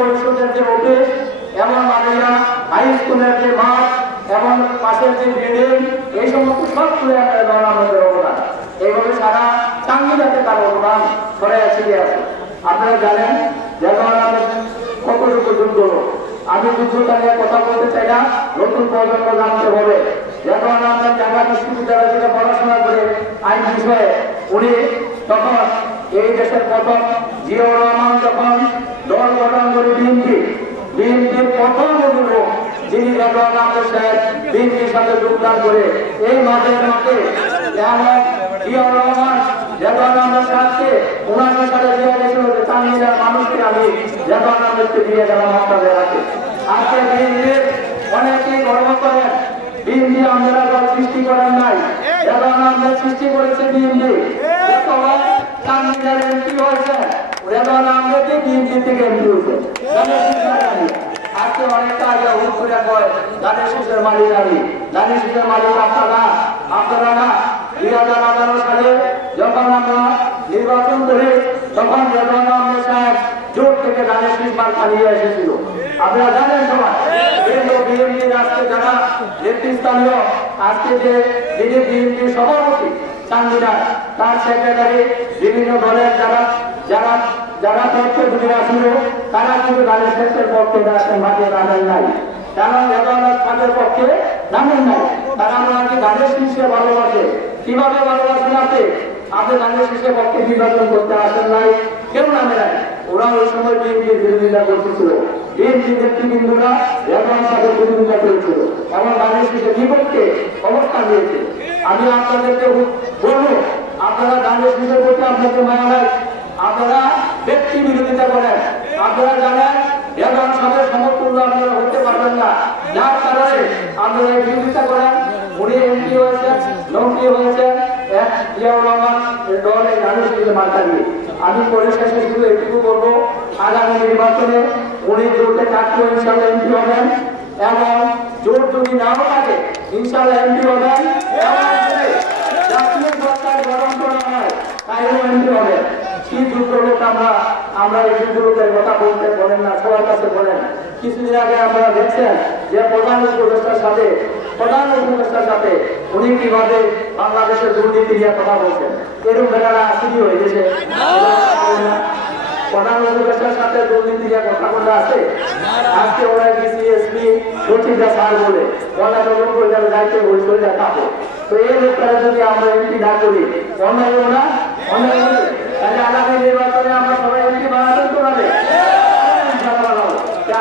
পরিষদের যে অফিস এবং মালিয়া হাই স্কুলের যে মাঠ এবং পাশের যে বিল্ডিং এই সমস্ত সব তুলে আমাদের অবদান। এইভাবে সারা চাঙ্গিদাতে তার অবদান ছড়াইয়া ছিটিয়ে আছে। আপনারা জানেন জগন্নাথ কতটুকু যুদ্ধ। আমি যুদ্ধটা নিয়ে কথা বলতে চাই না, নতুন প্রজন্ম জানতে হবে। জগন্নাথ ঢাকা বিশ্ববিদ্যালয় থেকে পড়াশোনা করে আইন বিষয়ে উনি তখন এই দেশের প্রথম জিয়াউর রহমান যখন দল গঠন করে বিএনপির প্রথম অভিযোগ যিনি জগন্নাথ সাহেব বিএনপির সাথে যোগদান করে এই মাঠে জিয়াউর রহমান জগন্নাথ সাহেবকে ৭৯ সালে দিয়ে গেছিল যে চান্দিনার মানুষকে আমি জগন্নাথকে দিয়ে গেলাম আপনাদের হাতে। আজকে বিএনপির অনেকেই গর্ব করেন বিএনপি আমরা দল সৃষ্টি করেন নাই, জগন্নাথ সৃষ্টি করেছে বিএনপি। চান্দিনার এমপি হয়েছে জগন্নাথকে বিএনপি থেকে এমপি হয়েছে। আজকে অনেকটা আগে হুট করে কয় ধানের শীষের মালিক আমি, ধানের শীষের মালিক আপনারা না। ২০১৮ সালে যখন আমরা নির্বাচন করি তখন জগন্নাথ সাহেব জোট থেকে ধানের শীষ মার খালিয়ে এসেছিল। আপনারা জানেন সবাই বিএনপির আজকে যারা নেতৃস্থানীয় আজকে যে যিনি বিএনপির সভাপতি চান্দিনা তার সেক্রেটারি বিভিন্ন দলের যারা তথ্যগুলিরা ছিল তারা কিন্তু ধানের শীষের পক্ষে মাঠে নামেন নাই, কারণ জগন্নাথ খানের পক্ষে নামেন নাই। তারা আমাকে ধানের শীষে ভালোবাসে। কিভাবে ভালোবাসেন আপনি ধানের শীষের পক্ষে নির্বাচন করতে আসেন নাই, কেউ নামে নাই। ওরা ওই সময় বিএনপির বিরোধিতা করতেছিল, বিএনপি নেতৃবৃন্দরা জগন্নাথ সাহেবের বিরোধিতা করেছিল এবং ধানের শীষের বিপক্ষে অবস্থান নিয়েছে। আমি আপনাদেরকে বলবো আপনারা ধানের শীষের প্রতি আপনাকে মায়া নাই, আপনারা ব্যক্তি বিরোধিতা করেন। আপনারা জানেন জগন্নাথ সাহেবের সমতুল্য আপনারা হতে পারবেন না, যার কারণে আপনারা বিরোধিতা করেন। উনি এমপি হয়েছেন, মন্ত্রী হয়েছেন জিয়াউর রহমান দলের ধানের শীষের মাথা দিয়ে। আমি পরিশেষে শুধু এটুকু বলবো আগামী নির্বাচনে উনি জোটে থাকলে ইনশাল্লাহ এমপি হবেন এবং জোট যদি নাও থাকে ইনশাল্লাহ এমপি হবেন। জাতীয় সরকার গঠন করা হয় তাইও এমপি হবেন। কি যুদ্ধ লোক আমরা এই যুদ্ধলোকের কথা বলতে বলেন না, সবার কাছে বলেন। কিছুদিন আগে আপনারা দেখছেন যে প্রধান উপদেষ্টার সাথে উনি কিভাবে বাংলাদেশের দুর্নীতি নিয়ে কথা বলছেন। এরকম বেলারা আসেনি হয়ে গেছে। প্রধান উপদেষ্টার সাথে দুর্নীতি নিয়ে কথা বলে আছে। আজকে ওরা ডিসিএসপি সচিবরা স্যার বলে ওরা যাইতে বলছিল কাপড়। তো এই লোকটা যদি আমরা এমপি না করি অন্যায় না, অন্যায়